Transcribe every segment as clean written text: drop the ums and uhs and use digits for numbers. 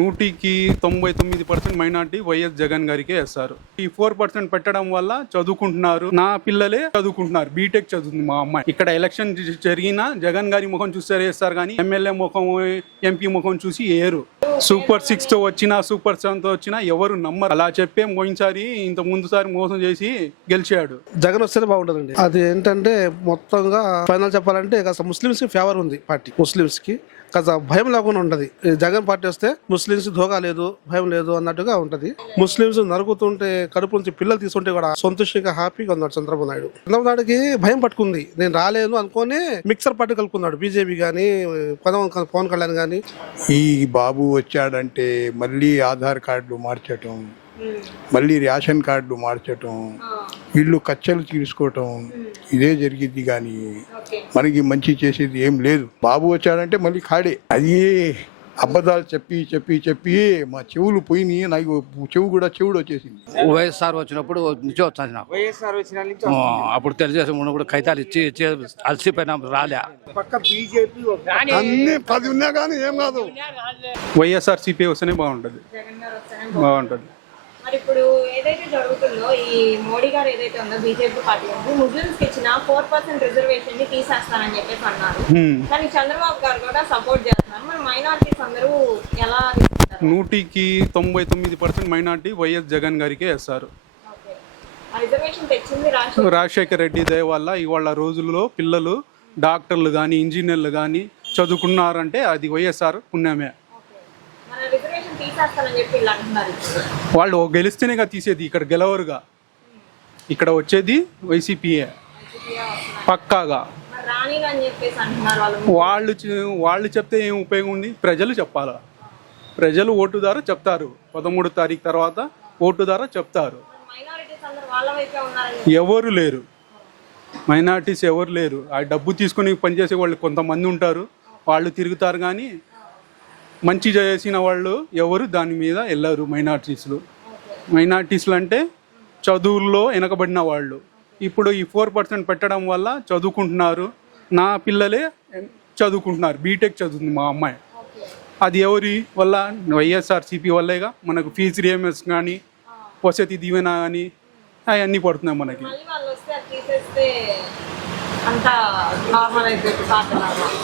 100కి 99% minority YS Jagan గారికే వేస్తారు. ఈ 4% పెట్టడం వల్ల చదువుకుంటున్నారు. నా పిల్లలే చదువుకుంటున్నారు. బీటెక్ చదువుతుంది మా అమ్మాయి. ఇక్కడ ఎలక్షన్ జరిగినా జగన్ గారి ముఖం చూస్తే వేస్తారు కానీ ఎమ్మెల్యే ముఖం, ఎంపీ ముఖం చూసి ఏరు. సూపర్ 6 తో వచ్చినా, సూపర్ 7 తో వచ్చినా ఎవరు నమ్మరు. అలా చెప్పే పోయినసారి ఇంత ముందుసారి మోసం చేసి గెలిచాడు. జగన్ వస్తేనే బాగుంటుందండి. అది ఏంటంటే మొత్తంగా ఫైనల్ చెప్పాలంటే కాస్త ముస్లిమ్స్ కి ఫేవర్ ఉంది పార్టీ. ముస్లిమ్స్ కి కాస్త భయం లేకుండా ఉంటది. జగన్ పార్టీ వస్తే ముస్లిమ్స్ ధోకా లేదు, భయం లేదు అన్నట్టుగా ఉంటది. ముస్లిమ్స్ నరుకుతుంటే కడుపు నుంచి పిల్లలు తీసుకుంటే కూడా సంతోషంగా హ్యాపీగా ఉన్నాడు చంద్రబాబు నాయుడు. చంద్రబాబు నాయుడుకి భయం పట్టుకుంది. నేను రాలేను అనుకోని మిక్సర్ పార్టీ కలుపుకున్నాడు. బీజేపీ గానీ పవన్ కళ్యాణ్ గానీ. ఈ బాబు వచ్చాడంటే మళ్ళీ ఆధార్ కార్డులు మార్చటం, మళ్ళీ రేషన్ కార్డులు మార్చటం, వీళ్ళు కచ్చలు తీసుకోవటం, ఇదే జరిగింది. కానీ మనకి మంచి చేసేది ఏం లేదు. బాబు వచ్చాడంటే మళ్ళీ ఖాళీ. అది అబద్ధాలు చెప్పి చెప్పి చెప్పి మా చెవులు పోయినాయి. నాకు చెవుడు వచ్చేసింది. వైఎస్ఆర్ వచ్చినప్పుడు నుంచి వచ్చాను నాకు. అప్పుడు తెలుగుదేశం ఉన్నప్పుడు కైతాలు ఇచ్చి అలసిపోయినా రాలే. అన్ని 10 ఉన్నా కానీ ఏం కాదు. వైఎస్ఆర్ సిపి వస్తేనే బాగుంటుంది. మరి ఇప్పుడు ఏదైతే జరుగుతుందో ఈ మోడీ గారు ఏదైతే ఉందో బీజేపీ పార్టీ ఉంది, ముస్లిమ్స్ కి ఇచ్చిన 4% రిజర్వేషన్ ని తీసేస్తానని చెప్పేసి అన్నారు. కానీ చంద్రబాబు గారు కూడా సపోర్ట్ చేస్తున్నారు. మరి మైనారిటీస్ అందరూ ఎలా 100కి 99% మైనార్టీ వైఎస్ జగన్ గారికే వేస్తారు. రిజర్వేషన్ తెచ్చింది రాజశేఖర రెడ్డి దయ వల్ల ఇవాళ రోజుల్లో పిల్లలు డాక్టర్లు కానీ ఇంజనీర్లు కానీ చదువుకున్నారంటే అది వైఎస్ఆర్ పుణ్యమే. వాళ్ళు గెలిస్తేనేగా తీసేది. ఇక్కడ గెలవరుగా. ఇక్కడ వచ్చేది వైసీపీఏ పక్కాగా. వాళ్ళు చెప్తే ఏం ఉపయోగం ఉంది? ప్రజలు చెప్పాలా. ప్రజలు ఓటు ద్వారా చెప్తారు. 13వ తారీఖు తర్వాత ఓటు ద్వారా చెప్తారు. ఎవరు లేరు. మైనారిటీస్ ఎవరు లేరు. ఆ డబ్బు తీసుకుని పనిచేసే వాళ్ళు కొంతమంది ఉంటారు. వాళ్ళు తిరుగుతారు కానీ మంచి చేసిన వాళ్ళు ఎవరు దాని మీద వెళ్ళరు. మైనార్టీస్లు అంటే చదువుల్లో వెనకబడిన వాళ్ళు. ఇప్పుడు ఈ 4% పెట్టడం వల్ల చదువుకుంటున్నారు. నా పిల్లలే చదువుకుంటున్నారు. బీటెక్ చదువుతుంది మా అమ్మాయి. అది ఎవరి వల్ల? వైఎస్ఆర్సీపీ వల్లేగా. మనకు ఫీజు రియంబర్స్ కానీ, వసతి దీవెన కానీ అవన్నీ పడుతున్నాయి మనకి.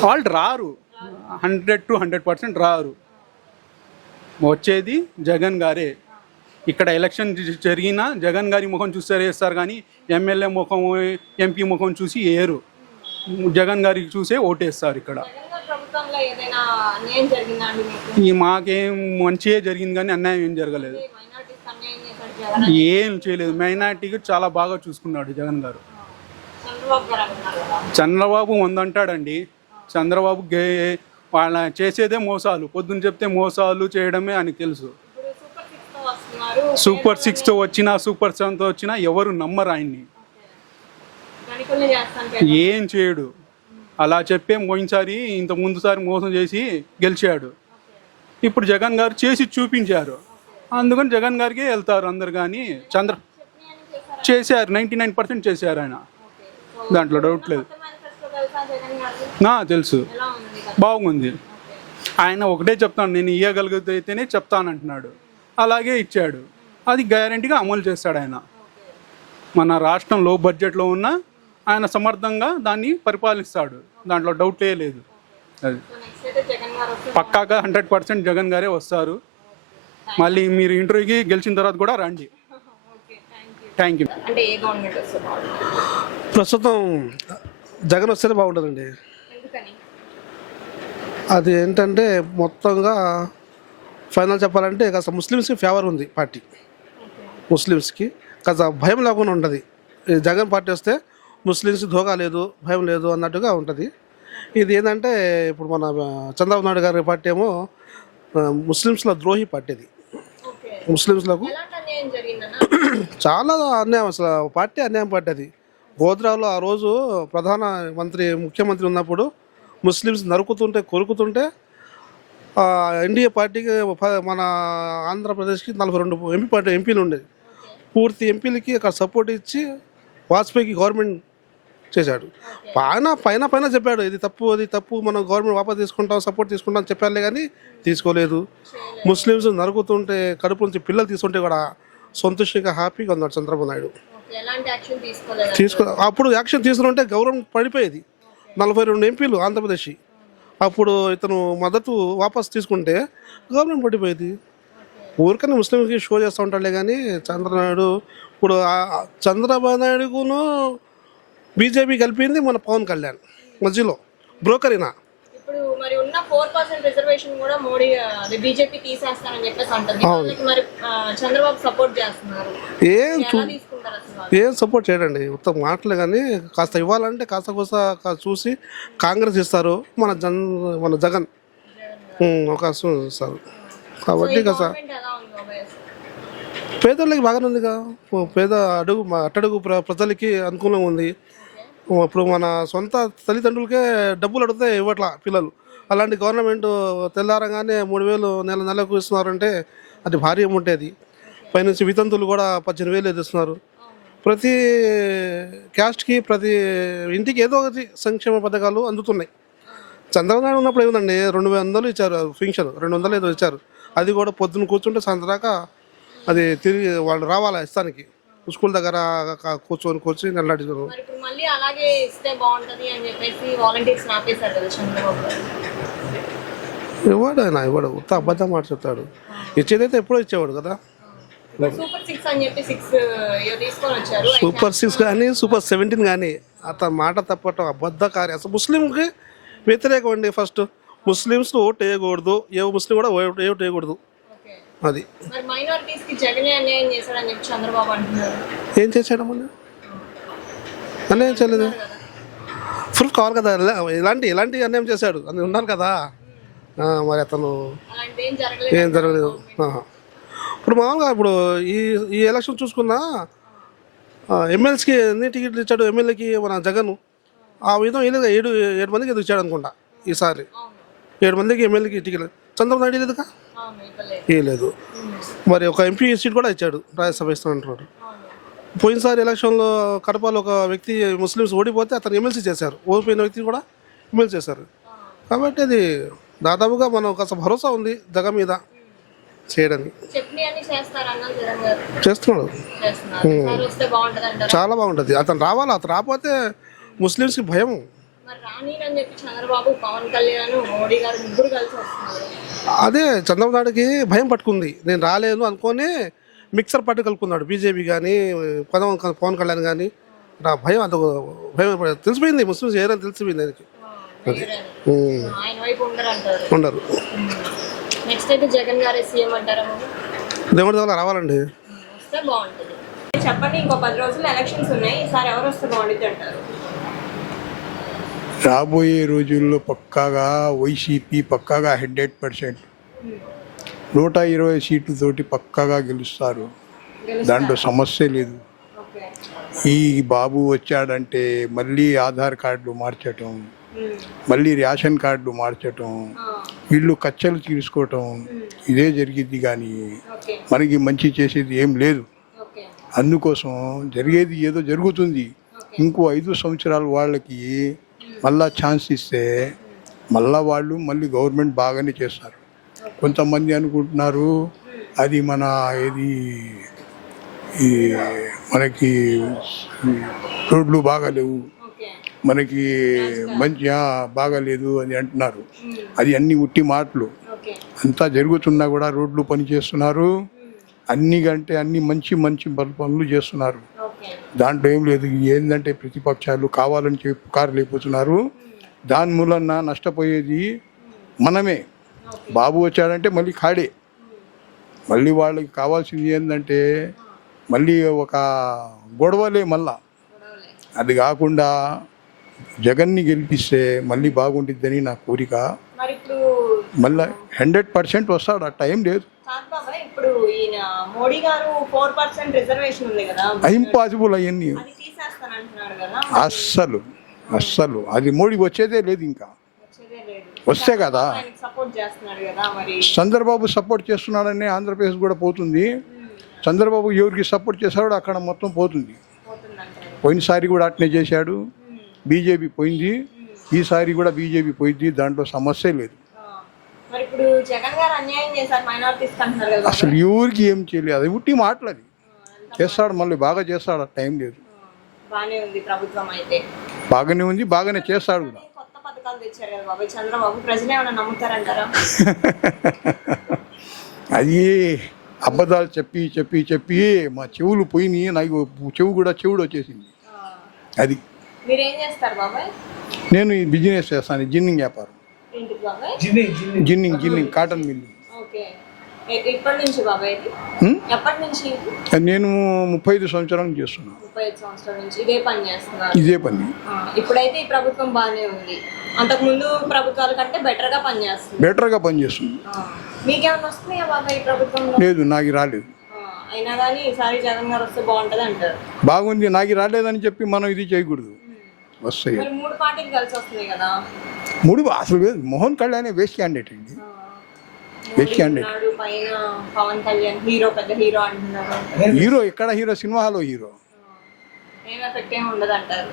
వాళ్ళు రారు. 100% రారు. వచ్చేది జగన్ గారే. ఇక్కడ ఎలక్షన్ జరిగినా జగన్ గారి ముఖం చూస్తే వేస్తారు కానీ ఎమ్మెల్యే ముఖం, ఎంపీ ముఖం చూసి ఏరు. జగన్ గారికి చూసే ఓటేస్తారు. ఇక్కడ మాకేం మంచిగా జరిగింది కానీ అన్యాయం ఏం జరగలేదు. ఏం చేయలేదు. మైనార్టీకి చాలా బాగా చూసుకున్నాడు జగన్ గారు. చంద్రబాబు వందంటాడండి. చంద్రబాబు వాళ్ళ చేసేదే మోసాలు. పొద్దున్న చెప్తే మోసాలు చేయడమే అని తెలుసు. సూపర్ 6 తో వచ్చినా, సూపర్ 7 తో వచ్చినా ఎవరు నమ్మరు ఆయన్ని. ఏం చేయడు. అలా చెప్పే పోయినసారి ఇంత ముందుసారి మోసం చేసి గెలిచాడు. ఇప్పుడు జగన్ గారు చేసి చూపించారు. అందుకని జగన్ గారికి వెళ్తారు అందరు. కానీ చేశారు. 99% చేశారు ఆయన. దాంట్లో డౌట్ లేదు. తెలుసు. బాగుంది. ఆయన ఒకటే చెప్తాను, నేను ఇవ్వగలిగితేనే చెప్తానంటున్నాడు. అలాగే ఇచ్చాడు. అది గ్యారెంటీగా అమలు చేస్తాడు ఆయన. మన రాష్ట్రం లో బడ్జెట్లో ఉన్న ఆయన సమర్థంగా దాన్ని పరిపాలిస్తాడు. దాంట్లో డౌటే లేదు. అది పక్కాగా 100% జగన్ గారే వస్తారు. మళ్ళీ మీరు ఇంటర్వ్యూకి గెలిచిన తర్వాత కూడా రండి. Thank you. ప్రస్తుతం జగన్ వస్తేనే బాగుంటుందండి. అది ఏంటంటే మొత్తంగా ఫైనల్ చెప్పాలంటే కాస్త ముస్లిమ్స్కి ఫేవర్ ఉంది పార్టీ. ముస్లిమ్స్కి కాస్త భయం లేకుండా ఉంటుంది. జగన్ పార్టీ వస్తే ముస్లిమ్స్ ధోకా లేదు, భయం లేదు అన్నట్టుగా ఉంటుంది. ఇది ఏంటంటే ఇప్పుడు మన చంద్రబాబు నాయుడు గారి పార్టీ ఏమో ముస్లిమ్స్లో ద్రోహి పార్టీ. ఇది ముస్లిమ్స్లకు చాలా అన్యాయం. అసలు పార్టీ అన్యాయం పార్టీ అది. గోద్రాలో ఆ రోజు ముఖ్యమంత్రి ఉన్నప్పుడు ముస్లిమ్స్ నరుకుతుంటే, కొరుకుతుంటే ఎన్డీఏ పార్టీకి మన ఆంధ్రప్రదేశ్కి 42 ఎంపీలు ఉండేది. పూర్తి ఎంపీలకి అక్కడ సపోర్ట్ ఇచ్చి వాజ్పేయికి గవర్నమెంట్ చేశాడు. పైన పైన చెప్పాడు ఇది తప్పు అది తప్పు, మనం గవర్నమెంట్ వాపస్ తీసుకుంటాం, సపోర్ట్ తీసుకుంటాం అని చెప్పారులే కానీ తీసుకోలేదు. ముస్లిమ్స్ నరుకుతుంటే కడుపు నుంచి పిల్లలు తీసుకుంటే కూడా సంతోషంగా హ్యాపీగా ఉన్నాడు చంద్రబాబు నాయుడు. ఎలాంటి యాక్షన్ తీసుకోలేదు? అప్పుడు యాక్షన్ తీసుకుంటే గౌరవం పడిపోయేది. 42 ఎంపీలు ఆంధ్రప్రదేశ్, అప్పుడు ఇతను మద్దతు వాపస్ తీసుకుంటే గవర్నమెంట్ పడిపోయేది. ఊరికనే ముస్లింకి షో చేస్తూ ఉంటాడులే కానీ చంద్రనాయుడు ఇప్పుడు చంద్రబాబు నాయుడుకును బీజేపీ కలిపింది మన పవన్ కళ్యాణ్ మధ్యలో బ్రోకర్ అయినా. ఇప్పుడు మరి ఉన్న 4% రిజర్వేషన్ కూడా మోడీ బీజేపీ తీసేస్తానని చెప్పేసి అంటుంది. మరి చంద్రబాబు సపోర్ట్ చేస్తున్నారు, ఏం సపోర్ట్ చేయడండి, ఉత్తమ మాటలు. కానీ కాస్త ఇవ్వాలంటే కాస్త కోస్త చూసి కాంగ్రెస్ ఇస్తారు, మన జగన్ అవకాశం ఇస్తారు. కాబట్టి కాస్త పేదోళ్ళకి బాగానే ఉందిగా, పేద అట్టడుగు ప్రజలకి అనుకూలంగా ఉంది. ఇప్పుడు మన సొంత తల్లిదండ్రులకే డబ్బులు అడిగితే ఇవ్వట్లా పిల్లలు, అలాంటి గవర్నమెంట్ తెల్లారగానే 3,000 నెలకు ఇస్తున్నారంటే అది భారీ అమౌంట్. అది పైనుంచి వితంతులు కూడా 18,000 ఇస్తున్నారు. ప్రతి క్యాస్ట్కి ప్రతి ఇంటికి ఏదో ఒకటి సంక్షేమ పథకాలు అందుతున్నాయి. చంద్రబాబు నాయుడు ఉన్నప్పుడు ఏముందండి, 200 ఇచ్చారు పెన్షన్, 200 ఏదో ఇచ్చారు. అది కూడా పొద్దున్న కూర్చుంటే సాయంత్రం దాకా అది తిరిగి వాళ్ళు రావాలా ఇస్తానికి, స్కూల్ దగ్గర కూర్చొని నిలబడిస్తారు. మళ్ళీ అలాగే ఇస్తే బాగుంటది అని చెప్పేసి వాలంటీర్స్ ఆపేశారు కదా చంద్రబాబు గారు. ఇవ్వడు ఉత్త అబద్ధం మాట చెప్తాడు. ఇచ్చేదైతే ఎప్పుడో ఇచ్చేవాడు కదా. సూపర్ 6 అని చెప్పి 6 తీసుకొని వచ్చారు. సూపర్ 6 కానీ సూపర్ 17 కానీ అతని మాట తప్పటం అబద్ధకారి. అసలు ముస్లింకి వ్యతిరేకం అండి. ఫస్ట్ ముస్లిమ్స్ ఓటు వేయకూడదు, ఏ ముస్లిం కూడా ఓటు వేయకూడదు. అది చంద్రబాబు అంటున్నారు. ఏం చేశాడు అన్యాయం చేయలేదు, ప్రూఫ్ కావాలి కదా. ఇలాంటి అన్యాయం చేశాడు అని ఉన్నారు కదా. మరి అతను ఏం జరగలేదు. ఇప్పుడు మామూలుగా ఇప్పుడు ఈ ఎలక్షన్ చూసుకున్నా ఎమ్మెల్యేస్కి ఎన్ని టికెట్లు ఇచ్చాడు, ఎమ్మెల్యేకి మన జగన్ ఆ విధంగా 7 మందికి ఎదురు ఇచ్చాడు అనుకుంటా. ఈసారి 7 మందికి ఎమ్మెల్యేకి టికెట్. చంద్రబాబు నాయుడు లేదుగా, లేదు. మరి ఒక ఎంపీ సీట్ కూడా ఇచ్చాడు, రాజ్యసభ ఇస్తానంటున్నాడు. పోయినసారి ఎలక్షన్లో కడపలో ఒక వ్యక్తి ముస్లిమ్స్ ఓడిపోతే అతను ఎమ్మెల్సీ చేశారు, ఓడిపోయిన వ్యక్తిని కూడా ఎమ్మెల్సీ చేశారు. కాబట్టి అది దాదాపుగా మనం ఒక భరోసా ఉంది జగన్ మీద చేయడానికి. చేస్తున్నాడు, చాలా బాగుంటుంది. అతను రావాలి, అతను రాకపోతే ముస్లిమ్స్కి భయం. అదే చంద్రబాబు నాయుడుకి భయం పట్టుకుంది, నేను రాలేను అనుకొని మిక్సర్ పార్టీ కలుపుకున్నాడు. బీజేపీ కానీ పవన్ కళ్యాణ్ కానీ నా భయం, అంత భయం తెలిసిపోయింది. ముస్లిమ్స్ ఏరని తెలిసిపోయింది ఆయనకి. ఉండరు. దేవుడి దగ్గర రావాలండి. చెప్పండి, ఇంకో 10 రోజులు ఎలక్షన్స్ ఉన్నాయి, ఈసారి ఎవరు వస్తే బాగుంటుంది అంటారు? రాబోయే రోజుల్లో పక్కాగా వైసీపీ పక్కాగా 100%, 120 సీట్లతోటి పక్కాగా గెలుస్తారు. దాంట్లో సమస్య లేదు. ఈ బాబు వచ్చాడంటే మళ్ళీ ఆధార్ కార్డులు మార్చటం, మళ్ళీ రేషన్ కార్డులు మార్చటం, వీళ్ళు కచ్చలు తీసుకోవటం, ఇదే జరిగింది. కానీ మనకి మంచి చేసేది ఏం లేదు. అందుకోసం జరిగేది ఏదో జరుగుతుంది. ఇంకో 5 సంవత్సరాలు వాళ్ళకి మళ్ళా ఛాన్స్ ఇస్తే వాళ్ళు గవర్నమెంట్ బాగానే చేస్తారు. కొంతమంది అనుకుంటున్నారు అది మనకి రోడ్లు బాగాలేవు, మనకి మంచిగా బాగాలేదు అని అంటున్నారు. అది అన్ని ఉట్టి మాటలు. అంతా జరుగుతున్నా కూడా రోడ్లు పని చేస్తున్నారు, అన్ని మంచి పనులు చేస్తున్నారు. దాంట్లో ఏం లేదు. ఏంటంటే ప్రతిపక్షాలు కావాలని చెప్పి పుకారు లేకపోతున్నారు. దాని మూలన నష్టపోయేది మనమే. బాబు వచ్చాడంటే మళ్ళీ కాడే. మళ్ళీ వాళ్ళకి కావాల్సింది ఏంటంటే మళ్ళీ ఒక గొడవలే. అది కాకుండా జగన్ని గెలిపిస్తే మళ్ళీ బాగుంటుందని నా కోరిక. మళ్ళీ 100% వస్తాడు, ఆ టైం లేదు. ఇప్పుడు ఈయన మోడీ గారు 4% రిజర్వేషన్ ఉంది కదా, ఇంపాసిబుల్ అవన్నీ. అస్సలు అది మోడీ వచ్చేదే లేదు. ఇంకా వస్తే కదా. చంద్రబాబు సపోర్ట్ చేస్తున్నాడని ఆంధ్రప్రదేశ్ కూడా పోతుంది. చంద్రబాబు ఎవరికి సపోర్ట్ చేశాడో అక్కడ మొత్తం పోతుంది. పోయినసారి కూడా అట్నే చేశాడు, బీజేపీ పోయింది, ఈసారి కూడా బీజేపీ పోయింది, దాంట్లో సమస్య లేదు. మరి ఇప్పుడు జగన్ గారు అన్యాయం చేశారు మైనారిటీస్ అంటున్నారు కదా అసలు ఎవరికి ఏం చేయలేదు, అది ఉట్టి మాటలది. చేస్తాడు, మళ్ళీ బాగా చేస్తాడు, టైం లేదు. బానే ఉంది ప్రభుత్వం అయితే, బాగానే ఉంది, బాగానే చేస్తాడు కూడా. కొత్త పథకాలు తెచ్చారు కదా బాబాయ్ చంద్రబాబు, ప్రజలు ఏమైనా నమ్ముతారంటారా? అది అబద్ధాలు చెప్పి చెప్పి చెప్పి మా చెవులు పోయినాయి, నాకు చెవు కూడా చెవుడు వచ్చేసింది. అది మీరేం చేస్తారు బాబాయ్? నేను ఈ బిజినెస్ చేస్తాను, జిన్నింగ్ వ్యాపారం. ఏంటిది బాబాయ్? Ginning cotton milling. ఓకే, ఎప్పటి నుంచి బాబాయ్ ఇది? ఎప్పటి నుంచి ఇది? నేను 35 సంవత్సరాలు చేస్తున్నాను. 35 సంవత్సరాల నుంచి ఇదే పని చేస్తున్నారు? ఇదే పని. ఇప్పుడైతే ఈ ప్రభుత్వం బాగానే ఉంది, అంతకు ముందు ప్రభుత్వాల కంటే బెటర్గా పనిచేస్తుంది. బెటర్గా పనిచేస్తుంది. మీకేమైనా వస్తున్నాయా బాబాయ్ ఈ ప్రభుత్వంలో? లేదు, నాకు రాలేదు. అయినా కానీ ఈసారి జగన్ గారు వస్తే బాగుంటుంది అంటారు. బాగుంది, నాకు రాలేదని చెప్పి మనం ఇది చేయకూడదు. వస్తాయి 3 పార్టీలు కలిసి వస్తున్నాయి కదా. 3 అసలు లేదు. మోహన్ కళ్యాణ్ వేస్ట్ క్యాండిడేట్ అండి, వేస్ట్ క్యాండిడేట్. పైన పవన్ కళ్యాణ్ హీరో, పెద్ద హీరో అంటున్నారు. హీరో ఎక్కడ హీరో? Cinema hollow hero. ఏం ఎఫెక్ట్ ఏమి ఉండదు అంటారు.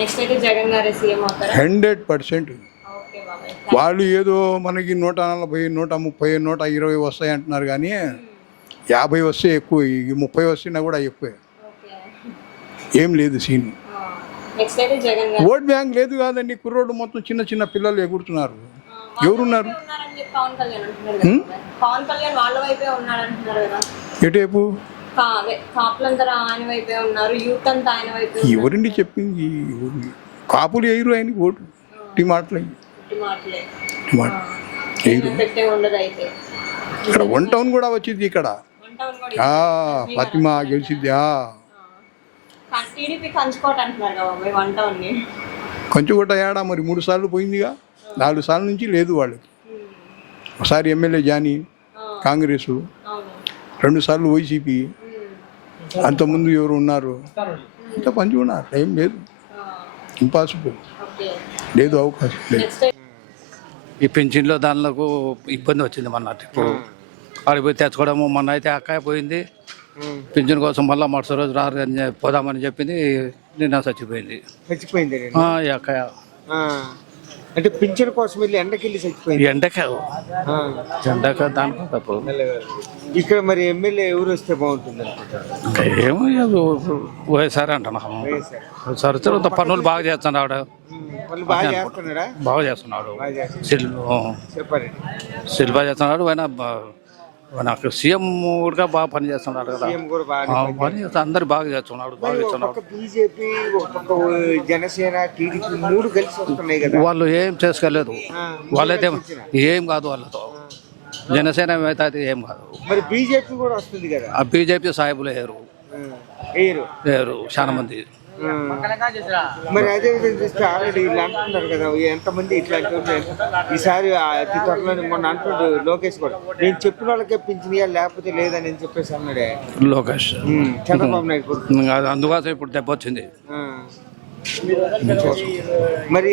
నెక్స్ట్ అయితే జగన్ గారే సీఎం అవుతారు 100%. ఓకే బాబాయ్. వాళ్ళు ఏదో మనకి 140, 130, 120 వస్తాయి అంటున్నారు, కానీ 50 వస్తే ఎక్కువ, 30 వస్తున్నా కూడా ఎక్కువే. ఓకే, ఏం లేదు సీన్. నెక్స్ట్ అయితే జగన్ గారు. ఓట్ బ్యాంక్ లేదు కాదండి, కుర్రోడు మొత్తం చిన్న చిన్న పిల్లలు ఎగురుతున్నారు. ఎవరున్నారు? ఉన్నారని చెప్పి పవన్ కళ్యాణ్ అంటున్నారు కదా బాబాయ్. పవన్ కళ్యాణ్ వాళ్ళ వైపే ఉన్నాడు అంటున్నారు కదా. ఎటేపు? కాపులంతా ఆయన వైపే ఉన్నారు, యూత్ అంతా ఆయన వైపే. ఎవరండి చెప్పింది? కాపులు ఎయిరు ఆయన ఓటు. మాటలు మాటలే ఎయిరు. ఎఫెక్ట్ ఏమి ఉండదు అయితే. ఇక్కడ 1 టౌన్ కూడా వచ్చింది ఇక్కడ. ఫాతిమా గెలిచిద్ది. టీడీపీ కంచుకోట అంటున్నారు కదా బాబాయ్ 1 టౌన్ ని. కంచుకోట ఏడా మరి 3 సార్లు పోయిందిగా, 4 సార్ల నుంచి లేదు వాళ్ళకి. ఒకసారి ఎమ్మెల్యే జానీ కాంగ్రెసు, 2 సార్లు వైసీపీ, అంతకుముందు ఎవరు ఉన్నారు, అంత పంచుకున్నారు. ఏం లేదు, ఇంపాసిబుల్, లేదు అవకాశం లేదు. ఈ పెన్షన్లో దానిలకు ఇబ్బంది వచ్చింది మొన్న. ఇప్పుడు ఆడికి పోయి తెచ్చుకోవడము, మొన్న అయితే అక్కయ్య పోయింది పింఛన్ కోసం, మళ్ళీ మరుసటి రోజు రాదని పోదామని చెప్పింది, నిన్న చచ్చిపోయింది. ఈ అక్కయ్య అంటే పింఛన్ కోసం వెళ్ళి ఎండకెళ్ళి చచ్చిపోయింది. ఎండక దానికి తప్పు. ఇక్కడ మరి ఎమ్మెల్యే ఎవరు వస్తే బాగుంటుంది అనుకుంటారు? ఏమో వైఎస్ఆర్ అంటున్నాము. సరే పనులు బాగా చేస్తున్నాడు ఆవిడ, బాగా చేస్తున్నాడు. శిల్పా చేస్తున్నాడు, ఆయన సీఎం కూడా బాగా పని చేస్తున్నాడు కదా. అందరు బాగా చేస్తున్నాడు, బాగా చేస్తున్నాడు. బీజేపీ, జనసేన, టీడీపీ 3 కలిసి వస్తున్నాయి కదా. వాళ్ళు ఏం చేసుకోలేదు, వాళ్ళైతే ఏం కాదు వాళ్ళతో. జనసేన అయితే ఏం కాదు. మరి బీజేపీ కూడా వస్తుంది కదా. ఆ బీజేపీ సాయిబులు ఏరు చాలా మంది. మరి అదే విధంగా చూస్తే ఆల్రెడీ వీళ్ళు అంటున్నారు కదా, ఎంతమంది ఇట్లాంటి ఈసారి అతి త్వరలో మొన్న అంటున్నాడు లోకేష్ కూడా, నేను చెప్పిన వాళ్ళకే పింఛనియా లేకపోతే లేదని చెప్పేసి అన్నాడే లోకేష్. చంద్రబాబు నాయుడు అందుకోసం ఇప్పుడు దెబ్బ వచ్చింది. మరి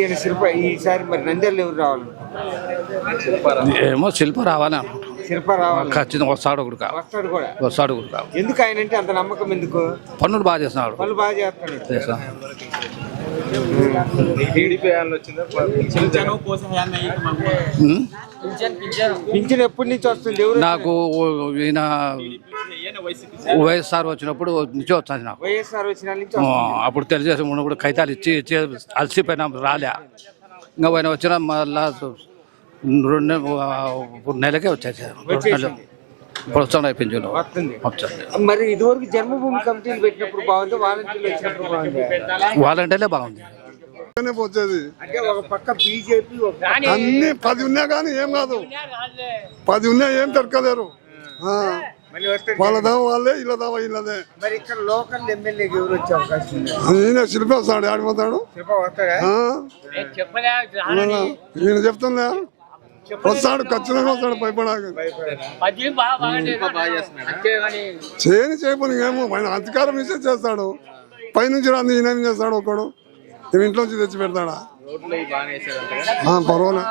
ఈసారి మరి నంద్యాలలో ఎవరు రావాలి? ఏమో శిల్ప రావాలి అనుకుంటున్నాం. శిల్ప రావాలి, ఖచ్చితంగా వస్తాడు కూడా. ఎందుకు ఆయన అంటే అంత నమ్మకం ఎందుకు? పనులు బాగా చేస్తున్నాడు, పనులు బాగా చేస్తున్నాడు. పింఛన్ ఎప్పటి నుంచి వస్తుంది? నాకు ఈయన వైఎస్ఆర్ వచ్చినప్పుడు నుంచి వస్తుంది నాకు. వైఎస్ఆర్ వచ్చిన నుంచి అప్పుడు తెలుగుదేశం ఉన్నప్పుడు కైతాలు ఇచ్చి అలసిపోయినా రాలే. ఇంకా ఆయన వచ్చిన మళ్ళా 2 నెలలకే వచ్చేసారు. ఇప్పుడు వస్తున్నాయి పింఛను. మరి ఇదివరకు జన్మభూమి కమిటీలు పెట్టినప్పుడు బాగుంది, వాలంటీర్లు వచ్చినప్పుడు బాగుంది. వాలంటీర్లే బాగుంది. అంటే ఒక పక్క బీజేపీ అన్ని 10 ఉన్నా కానీ ఏం కాదు, 10 ఉన్నా ఏం దొరకలేరు. వాళ్ళ దావ వాళ్ళే, ఇళ్ళ దావ ఇళ్ళదే. మరి ఇక్కడ లోకల్ ఎమ్మెల్యేకి ఎవరు వచ్చే అవకాశం ఉంది? ఈయన శిల్ప వస్తాడు, ఆడిపోతాడు. ఈయన చెప్తున్నా వస్తాడు, ఖచ్చితంగా వస్తాడు. భయపడాలి చేయని ఏమో ఆయన అధికారం ఇచ్చే చేస్తాడు. పైనుంచి రాని ఈయన ఏం చేస్తాడు? ఒకడు ఇంట్లోంచి తెచ్చి పెడతాడా? పర్వాలేదు.